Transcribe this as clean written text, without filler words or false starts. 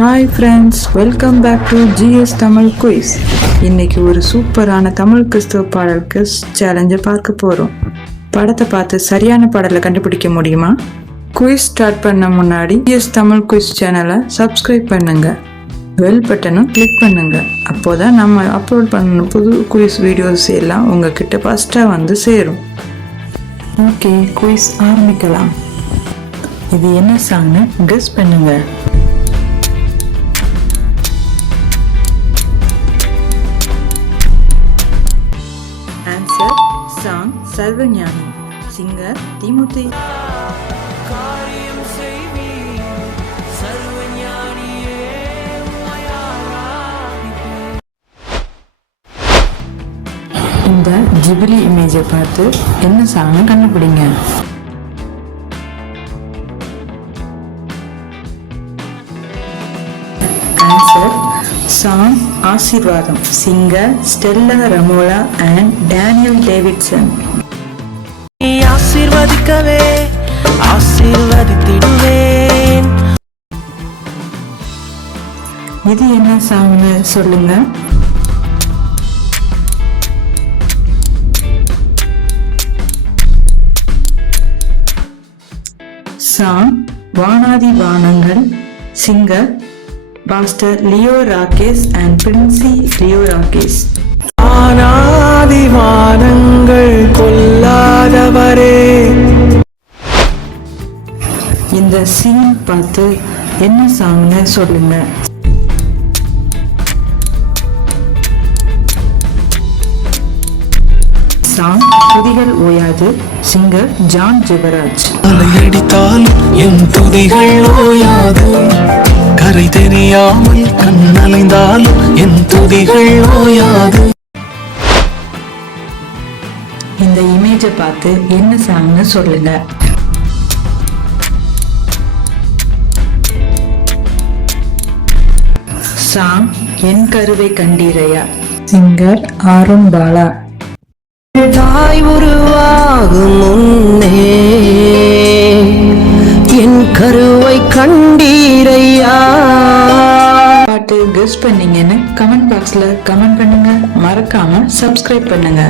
Hi friends, welcome back to GS Tamil quiz. இன்னைக்கு ஒரு சூப்பரான தமிழ் கிறிஸ்துவ பாடல் குயிஸ் சேலஞ்சை பார்க்க போகிறோம். படத்தை பார்த்து சரியான பாடலை கண்டுபிடிக்க முடியுமா? குயிஸ் ஸ்டார்ட் பண்ண முன்னாடி ஜிஎஸ் தமிழ் குயிஸ் சேனலை சப்ஸ்கிரைப் பண்ணுங்க, பெல் பட்டனும் கிளிக் பண்ணுங்க. அப்போதான் நம்ம அப்லோட் பண்ண புது குயிஸ் வீடியோஸ் எல்லாம் உங்ககிட்ட ஃபஸ்ட்டாக வந்து சேரும். ஓகே, குயிஸ் ஆரம்பிக்கலாம். இது என்ன சாங்னு கெஸ் பண்ணுங்க. ஆன்சர் சாங் சர்வஞானி, சிங்கர் திமுத்தி. இந்த ஜிபிலி இமேஜை பார்த்து என்ன சாங்னு கண்டுபிடிங்க. ஆன்சர் சாங் ஆசீர்வாதம், சிங்கர் ஸ்டெல்லா ரமோலா அண்ட் டேனியல் டேவிட்சன். ஆசீர்வதிக்கவே ஆசீர்வதித்திடுவேன். இது என்ன சாங்னு சொல்லுங்க. சாங் வானாதி வானங்கள், singer pastor Leo Rakesh and Princy Leo Rakesh. வானாதி வானங்கள் கொல்லாதவரே. இந்த சீன் பார்த்து என்ன சாங்னு சொல்லுங்க. சாங் துதிகள் ஓயாது, சிங்கர் ஜான் ஜெபராஜ். அலையடித்தாலும் என் துதிகள் ஓயாது, கரை தெரியாமல் கண்ணலைந்தாலும் என் துதிகள் ஓயாது. இந்த இமேஜை பார்த்து என்ன சாங்னு சொல்லுங்க. சாங் என் கருவை கண்டீரையா, சிங்கர் ஆரோன் பாலா. தாய் உருவாகும் முன்னே என் கருவை கண்டீரையா. பாட்டு கெஸ் பண்ணீங்கன்னு கமெண்ட் பாக்ஸ்ல கமெண்ட் பண்ணுங்க. மறக்காம சப்ஸ்கிரைப் பண்ணுங்க.